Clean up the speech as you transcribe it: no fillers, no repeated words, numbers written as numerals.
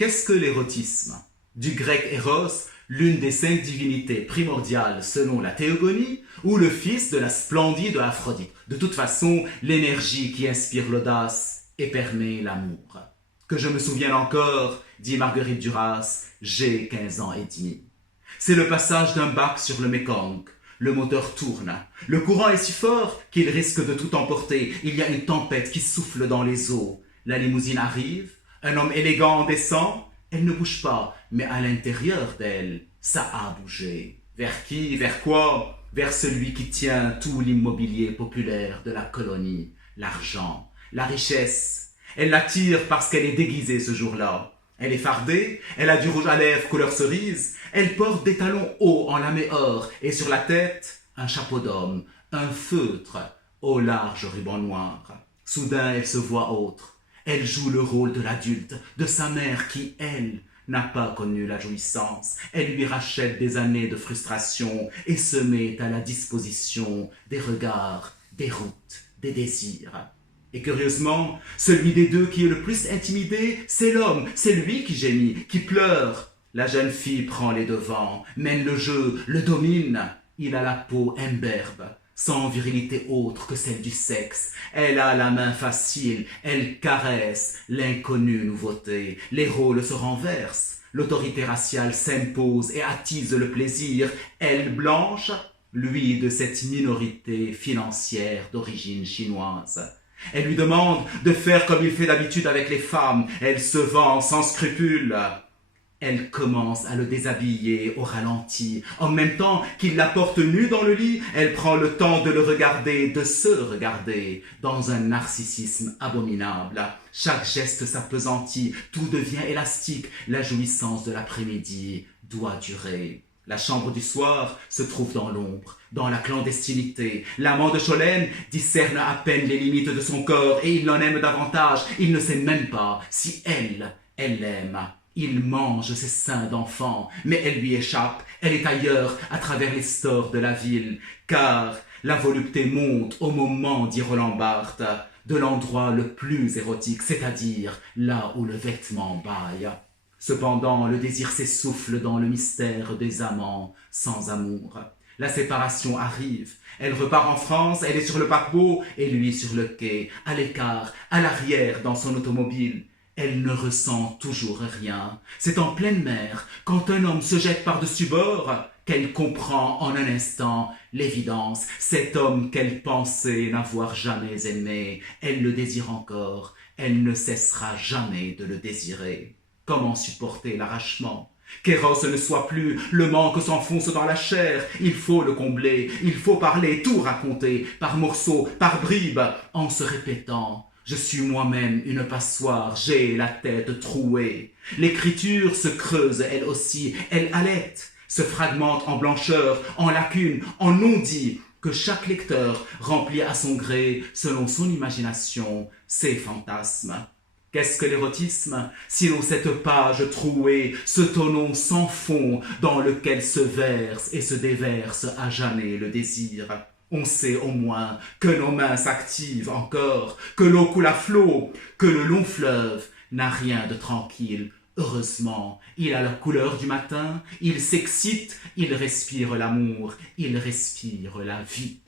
Qu'est-ce que l'érotisme? Du grec Eros, l'une des 5 divinités primordiales selon la théogonie, ou le fils de la splendide Aphrodite. De toute façon, l'énergie qui inspire l'audace et permet l'amour. Que je me souvienne encore, dit Marguerite Duras, j'ai 15 ans et demi. C'est le passage d'un bac sur le Mékong. Le moteur tourne. Le courant est si fort qu'il risque de tout emporter. Il y a une tempête qui souffle dans les eaux. La limousine arrive. Un homme élégant descend. Elle ne bouge pas, mais à l'intérieur d'elle, ça a bougé. Vers qui? Vers quoi? Vers celui qui tient tout l'immobilier populaire de la colonie. L'argent, la richesse. Elle l'attire parce qu'elle est déguisée ce jour-là. Elle est fardée, elle a du rouge à lèvres couleur cerise, elle porte des talons hauts en lamé or et sur la tête, un chapeau d'homme, un feutre au large ruban noir. Soudain, elle se voit autre. Elle joue le rôle de l'adulte, de sa mère qui, elle, n'a pas connu la jouissance. Elle lui rachète des années de frustration et se met à la disposition des regards, des routes, des désirs. Et curieusement, celui des deux qui est le plus intimidé, c'est l'homme, c'est lui qui gémit, qui pleure. La jeune fille prend les devants, mène le jeu, le domine. Il a la peau imberbe, sans virilité autre que celle du sexe. Elle a la main facile, elle caresse l'inconnue nouveauté. Les rôles se renversent, l'autorité raciale s'impose et attise le plaisir. Elle blanche, lui de cette minorité financière d'origine chinoise. Elle lui demande de faire comme il fait d'habitude avec les femmes. Elle se vend sans scrupule. Elle commence à le déshabiller au ralenti. En même temps qu'il la porte nue dans le lit, elle prend le temps de le regarder, de se regarder, dans un narcissisme abominable. Chaque geste s'appesantit, tout devient élastique. La jouissance de l'après-midi doit durer. La chambre du soir se trouve dans l'ombre, dans la clandestinité. L'amant de Cholène discerne à peine les limites de son corps et il l'en aime davantage. Il ne sait même pas si elle l'aime. Il mange ses seins d'enfant, mais elle lui échappe. Elle est ailleurs, à travers les stores de la ville. Car la volupté monte au moment, dit Roland Barthes, de l'endroit le plus érotique, c'est-à-dire là où le vêtement bâille. Cependant, le désir s'essouffle dans le mystère des amants sans amour. La séparation arrive. Elle repart en France, elle est sur le paquebot et lui sur le quai, à l'écart, à l'arrière dans son automobile. Elle ne ressent toujours rien. C'est en pleine mer, quand un homme se jette par-dessus bord, qu'elle comprend en un instant l'évidence. Cet homme qu'elle pensait n'avoir jamais aimé, elle le désire encore. Elle ne cessera jamais de le désirer. Comment supporter l'arrachement? Qu'Eros ne soit plus, le manque s'enfonce dans la chair, il faut le combler, il faut parler, tout raconter, par morceaux, par bribes, en se répétant « Je suis moi-même une passoire, j'ai la tête trouée ». L'écriture se creuse elle aussi, elle halète, se fragmente en blancheur, en lacunes, en non-dits, que chaque lecteur remplit à son gré, selon son imagination, ses fantasmes. Qu'est-ce que l'érotisme, sinon cette page trouée, ce tonneau sans fond dans lequel se verse et se déverse à jamais le désir? On sait au moins que nos mains s'activent encore, que l'eau coule à flot, que le long fleuve n'a rien de tranquille. Heureusement, il a la couleur du matin, il s'excite, il respire l'amour, il respire la vie.